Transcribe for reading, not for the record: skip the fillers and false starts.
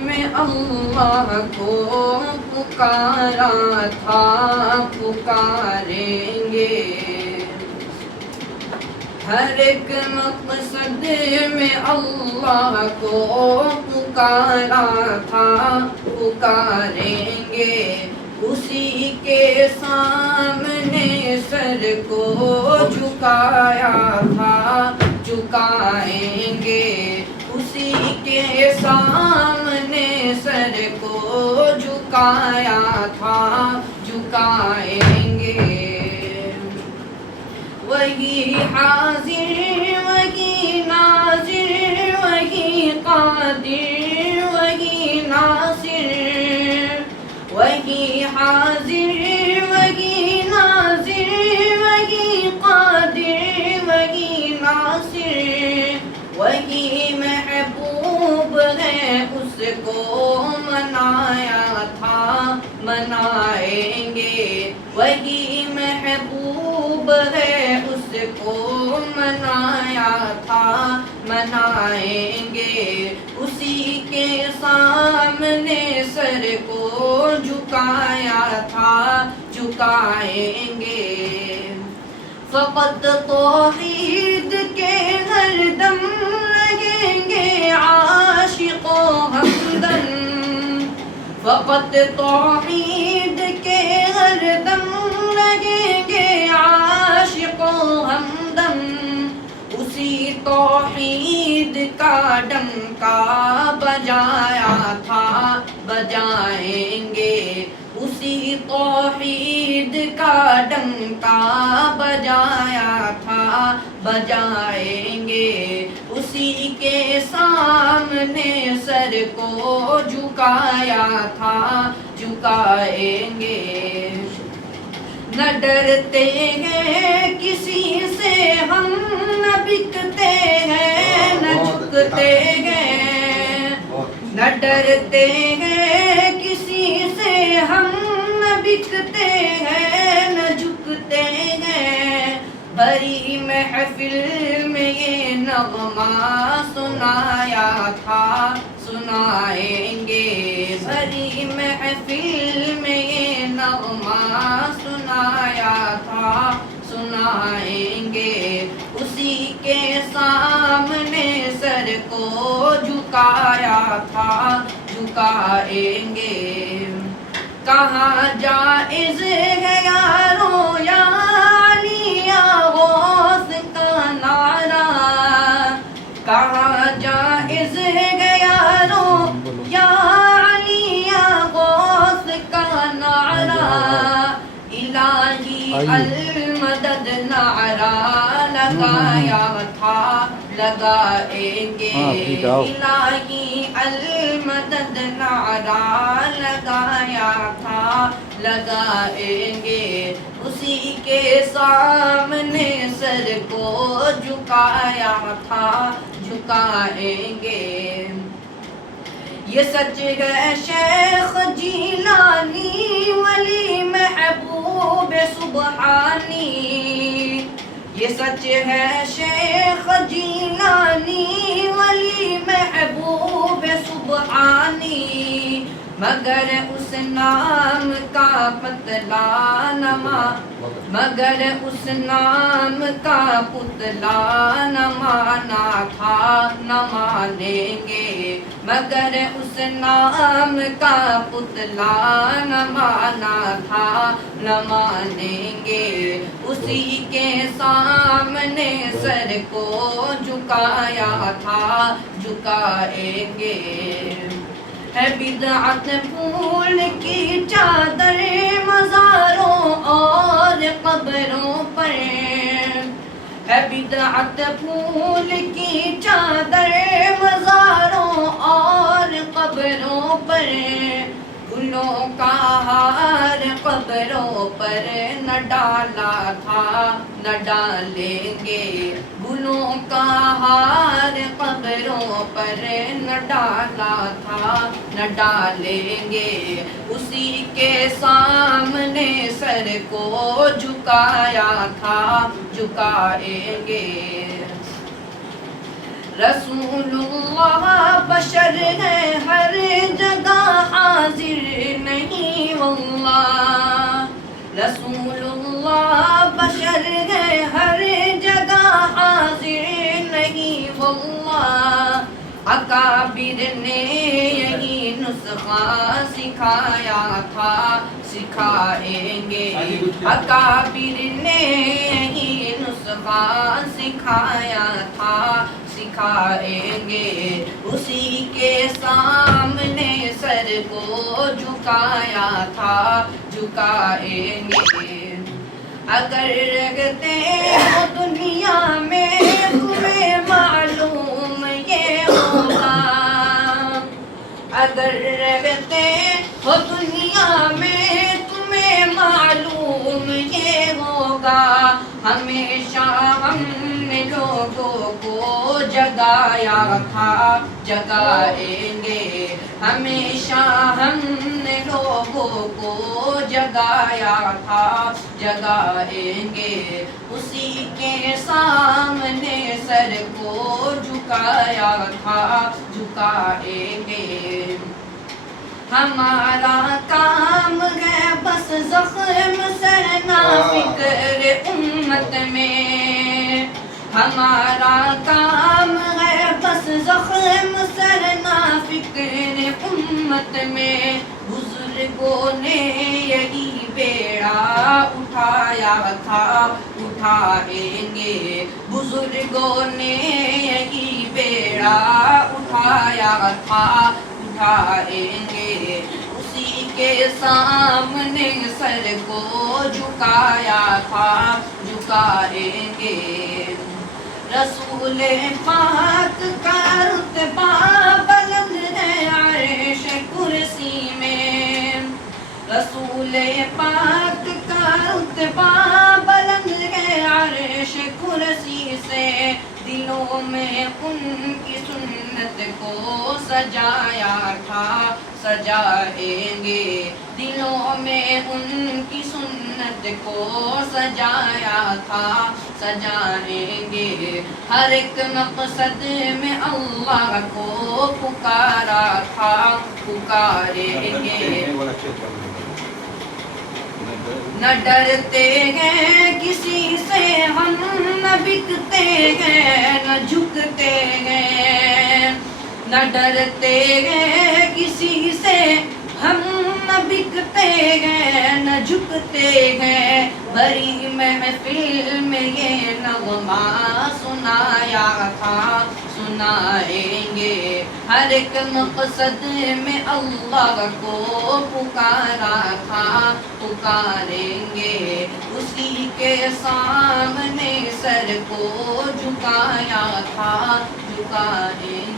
میں اللہ کو پکارا تھا، پکاریں گے ہر ایک مقصد میں اللہ کو پکارا تھا، پکاریں گے اسی کے سامنے سر کو جھکایا تھا، جھکائیں گے اسی کے سامنے سر کو جھکایا تھا، جھکائیں گے وہی حاضر وہی ناظر وہی قادر وہی ناصر، وہی حاضر وہی ناظر وہی قادر وہی ناصر، وہی محبوب ہے اس کو منایا تھا، منائیں گے وہی محبوب ہے اس کو منایا تھا، منائیں گے اسی کے سامنے سر کو جھکایا تھا، جھکائیں گے فقط توحید کے ہر دم لگیں گے عاشق و ہمدم، فقط توحید کے ہر دم لگیں گے عاشق و ہمدم، اسی توحید کا ڈنکا بجایا تھا، بجائیں گے اسی توحید کا ڈنکا بجایا تھا، بجائیں گے اسی کے سامنے سر کو جھکایا تھا، جھکائیں گے نہ ڈرتے ہیں کسی سے ہم، نہ بکتے ہیں نہ جھکتے ہیں، نہ ڈرتے ہیں کسی سے ہم، نہ بکتے ہیں نہ جھکتے ہیں، بھری محفل میں یہ نغمہ سنایا تھا، سنائیں گے بھری محفل میں یہ نغمہ سنایا تھا، سنائیں گے اسی کے سامنے سر کو جھکایا تھا، جھکائیں گے کہاں جائز ہے یارو یا علی یا غوث کا نعرہ، کہاں جائز ہے یارو یا علی یا غوث کا نعرہ، الہی المدد نعرہ لگایا تھا، لگائیں گے الہی المدد نعرہ لگایا تھا، لگائیں گے اسی کے سامنے سر کو جھکایا تھا، جھکائیں گے یہ سچ ہے شیخ جیلانی ولی محبوب سبحانی، یہ سچ ہے شیخ جیلانی ولی محبوب سبحانی، مگر اس نام کا پتلا مگر اس نام کا پتلا نہ مانا تھا، نہ مانیں گے مگر اس نام کا پتلا نہ مانا تھا، نہ مانیں گے اسی کے سامنے سر کو جھکایا تھا، جھکائیں گے ہے بدعت پھول کی چادر مزاروں اور قبروں پر، ہے بدعت پھول کی چادر مزاروں اور قبروں پر، گلوں کا ہار قبروں پر نہ ڈالا تھا، نہ ڈالیں گے گلوں کا ہار قبروں پر نہ ڈالا تھا، نہ ڈالیں گے اسی کے سامنے سر کو جھکایا تھا، جھکائیں گے رسول اللہ بشر ہے ہر اکابر نے یہی نسخہ سکھایا تھا سکھائیں گے اکابر نے یہی نسخہ سکھایا تھا سکھائیں گے اسی کے سامنے سر کو جھکایا تھا جھکائیں گے اگر رکھتے ہو دنیا میں تمہیں معلوم یہ ہوگا اگر رکھتے ہو دنیا میں تمہیں معلوم یہ ہوگا ہمیشہ ہم نے لوگوں کو جگایا تھا جگائیں گے ہمیشہ ہم نے لوگوں کو جگایا تھا جگائیں گے اسی کے سامنے سر کو جھکایا تھا جھکائیں گے ہمارا کام ہے بس زخم سہنا فکر امت میں ہمارا کام ہے بس زخم سہنا فکر امت میں بزرگوں نے یہی بیڑا اٹھایا تھا اٹھائیں گے بزرگوں نے یہی بیڑا اٹھایا تھا اٹھائیں گے اسی کے سامنے سر کو جھکایا تھا جھکائیں گے رسول پاک کا رتبہ بلند ہے عرش کرسی میں رسول پاک کا رتبہ بلند ہے عرش کرسی سے دلوں میں ان کی سنت کو سجایا تھا سجائیں گے دلوں میں ان کی سنت کو سجایا تھا سجائیں گے ہر ایک مقصد میں اللہ کو پکارا تھا پکاریں گے نہ ڈرتے ہیں کسی سے ہم نہ بکتے ہیں نہ جھکتے ہیں نہ ڈرتے ہیں کسی سے ہم نہ بکتے ہیں نہ جھکتے ہیں بڑی محفل میں یہ نغمہ سنایا تھا سنائیں گے ہر ایک مقصد میں اللہ کو پکارا تھا پکاریں گے اسی کے سامنے سر کو جھکایا تھا جھکائیں